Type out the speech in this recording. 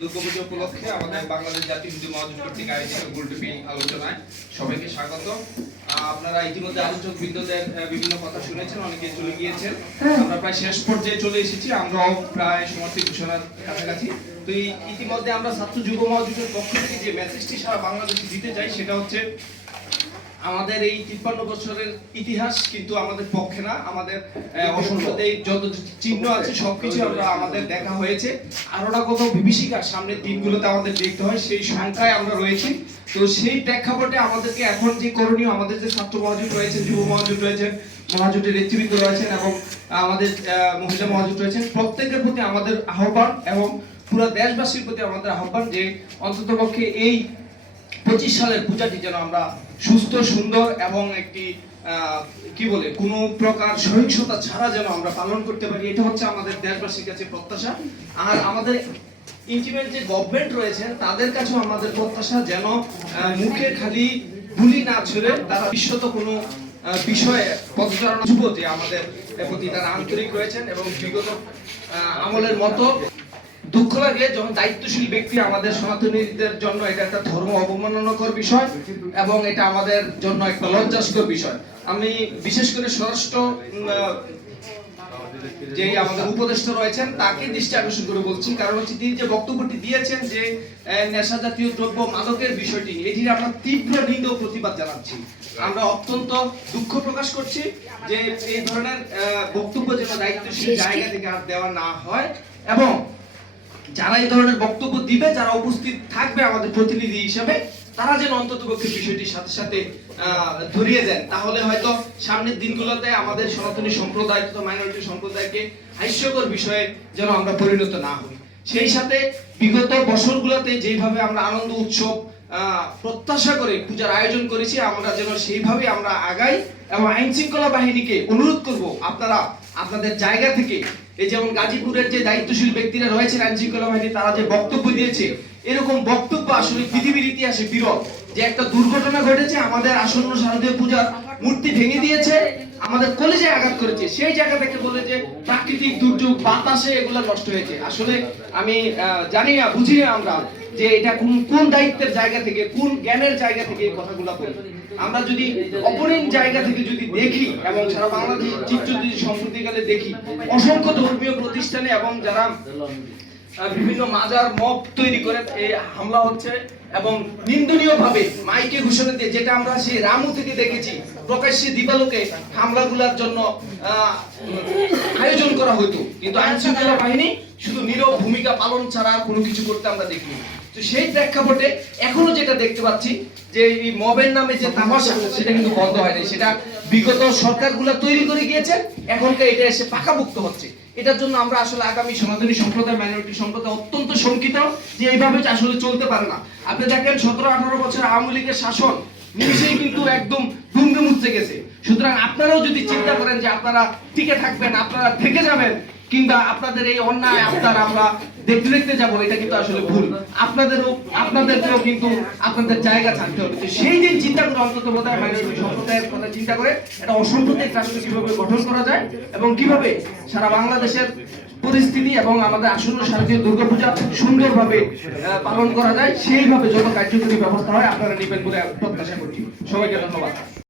দুর্গাপূজা উপলক্ষে আমাদের বাংলাদেশ জাতীয় হিন্দু মহাজোট কর্তৃক আয়োজিত গোলটেপি আলোচনায় সবাইকে স্বাগত। আপনারা ইতিমধ্যে আলোচক বৃন্দদের বিভিন্ন কথা শুনেছেন, অনেকে চলে গিয়েছেন। আমরা প্রায় শেষ পর্যায়ে চলে এসেছি, আমরাও প্রায় সমাপ্তি ঘোষণার কাছাকাছি। তো ইতিমধ্যে আমরা ছাত্র যুব মহাজোটের পক্ষ থেকে যে মেসেজটি সারা বাংলাদেশে দিতে চাই সেটা হচ্ছে, আমাদের এই 53 বছরের ইতিহাস কিন্তু আমাদের পক্ষে না। আমাদের অসংখ্য যত চিহ্ন আছে সবকিছু আমাদের দেখা হয়েছে। আরোটা কত বিভীষিকা সামনের দিনগুলোতে আমাদের দেখতে হয়, সেই সংখ্যায় আমরা রয়েছি। তো সেই প্রেক্ষাপটে আমাদেরকে এখন যে করণীয়, আমাদের যে ছাত্র মহাজোট রয়েছেন, যুব মহাজোট রয়েছেন, মহাজোটের নেতৃবৃন্দ রয়েছেন এবং আমাদের মহিলা মহাজোট রয়েছেন, প্রত্যেকের প্রতি আমাদের আহ্বান এবং পুরো দেশবাসীর প্রতি আমাদের আহ্বান যে অন্ততপক্ষে এই 25 সালের পূজাটি যেন আমরা সুস্থ, সুন্দর এবং একটি কোনো প্রকার সহিংসতা ছাড়া যেন আমরা পালন করতে পারি। এটা হচ্ছে আমাদের দেশবাসীর কাছে প্রত্যাশা। আর আমাদের ইন্টিমেট যে গভর্নমেন্ট রয়েছেন তাদের কাছেও আমাদের প্রত্যাশা যেন মুখে খালি বুলি না ছুড়ে তারা বিশ্বত কোনো বিষয়ে পদচারণা যুবতী আমাদের প্রতি তারা আন্তরিক রয়েছেন এবং বিগত আমলের মতো দুঃখ লাগে যখন দায়িত্বশীল ব্যক্তি আমাদের সনাতনীদের জন্য এটা একটা ধর্ম অবমাননাকর বিষয় এবং এটা আমাদের জন্য একটা লজ্জাস্কর বিষয়। আমি বিশেষ করে স্বরাষ্ট্র যে আমাদের উপদেষ্টা রয়েছেন তাকে দৃষ্টি আকর্ষণ করে বলছি, কারণ হচ্ছে তিনি যে বক্তব্যটি দিয়েছেন যে নেশা জাতীয় দ্রব্য মাদকের বিষয়টি, এটির আমরা তীব্র নিন্দা ও প্রতিবাদ জানাচ্ছি। আমরা অত্যন্ত দুঃখ প্রকাশ করছি যে এই ধরনের বক্তব্য যেন দায়িত্বশীল জায়গা থেকে আর দেওয়া না হয় এবং যারা এই ধরনের বক্তব্য দিবে, যারা উপস্থিত থাকবে আমাদের প্রতিনিধি হিসেবে, তারা যেন অন্ততপক্ষে বিষয়টির সাথে সাথে ধরিয়ে দেন। তাহলে হয়তো সামনের দিনগুলোতে আমাদের সনাতনী সম্প্রদায় তথা মাইনরিটি সম্প্রদায়কে হাস্যকর বিষয়ে যেন আমরা পরিণত না হই। সেই সাথে বিগত বছরগুলোতে যেভাবে আমরা আনন্দ উৎসব প্রত্যাশা করে পূজার আয়োজন করেছি, আমরা যেন সেইভাবে আমরা আগাই এবং আইন শৃঙ্খলা বাহিনীকে অনুরোধ করব, আপনারা আপনাদের জায়গা থেকে, এই যেমন গাজীপুরের যে দায়িত্বশীল ব্যক্তিরা রয়েছেন আইন শৃঙ্খলা বাহিনী, তারা যে বক্তব্য দিয়েছে, এরকম বক্তব্য আসলে পৃথিবীর ইতিহাসে বিরল। যে একটা দুর্ঘটনা ঘটেছে, আমাদের আসন্ন শারদীয় পূজার মূর্তি ভেঙে দিয়েছে, আমাদের কলেজে আঘাত করেছে, সেই জায়গা থেকে বলে যে প্রাকৃতিক দুর্যোগ, বাতাসে এগুলো নষ্ট হয়েছে। আসলে আমি জানি না, বুঝি না আমরা যে এটা কোন দায়িত্বের জায়গা থেকে, কোন জ্ঞানের জায়গা থেকে এই কথাগুলো বলি। আমরা যদি অপরের জায়গা থেকে যদি দেখি এবং সারা বাংলাদেশ চিত্র যদি সম্প্রতিকালে দেখি, অসংখ্য ধর্মীয় প্রতিষ্ঠানে এবং যারা বিভিন্ন মাজার মব তৈরি করে এই হামলা হচ্ছে এবং নিন্দনীয় ভাবে মাইকে ঘোষণা দিয়ে, যেটা আমরা সেই রামু থেকে দেখেছি, প্রকাশ্যে দিবালোকে হামলাগুলোর জন্য আয়োজন করা হতো, কিন্তু আইন শৃঙ্খলা বাহিনী শুধু নীরব ভূমিকা পালন ছাড়া কোনো কিছু করতে আমরা দেখিনি। তো সেই প্রেক্ষাপটে এখনো যেটা দেখতে পাচ্ছি যে এই মবের নামে যে তামাশা, সেটা কিন্তু বন্ধ হয়নি। সেটা বিগত সরকারগুলো তৈরি করে গিয়েছে, এখনকার এটা এসে পাকাভুক্ত হচ্ছে। এটার জন্য আমরা আসলে আগামী সনাতনী সম্প্রদায়, মাইনরিটি সম্প্রদায় অত্যন্ত শঙ্কিত যে এইভাবে আসলে চলতে পারে না। আপনি দেখেন 17-18 বছর আওয়ামী লীগের শাসন নিমিশেই কিন্তু একদম দুমদুম উঠে গেছে। সুতরাং আপনারাও যদি চিন্তা করেন যে আপনারা টিকে থাকবেন, আপনারা থেকে যাবেন, কিংবা আপনাদের এই অন্যায় আপনারা আমরা দেখতে দেখতে যাব, এটা কিন্তু আসলে ভুল। আপনাদেরকেও কিন্তু আপনাদের জায়গা থাকতে হবে। সেই দিন চিন্তা করে অন্তত বোধহয় মাইনরিটি সম্প্রদায়ের কথা চিন্তা করে একটা অসাম্প্রদায়িক রাষ্ট্র কিভাবে গঠন করা যায় এবং কিভাবে সারা বাংলাদেশের পরিস্থিতি এবং আমাদের আসন্ন শারদীয় দুর্গাপূজা সুন্দরভাবে পালন করা যায়, সেইভাবে যত কার্যকরী ব্যবস্থা হয় আপনারা নেবেন বলে প্রত্যাশা করছি। সবাইকে ধন্যবাদ।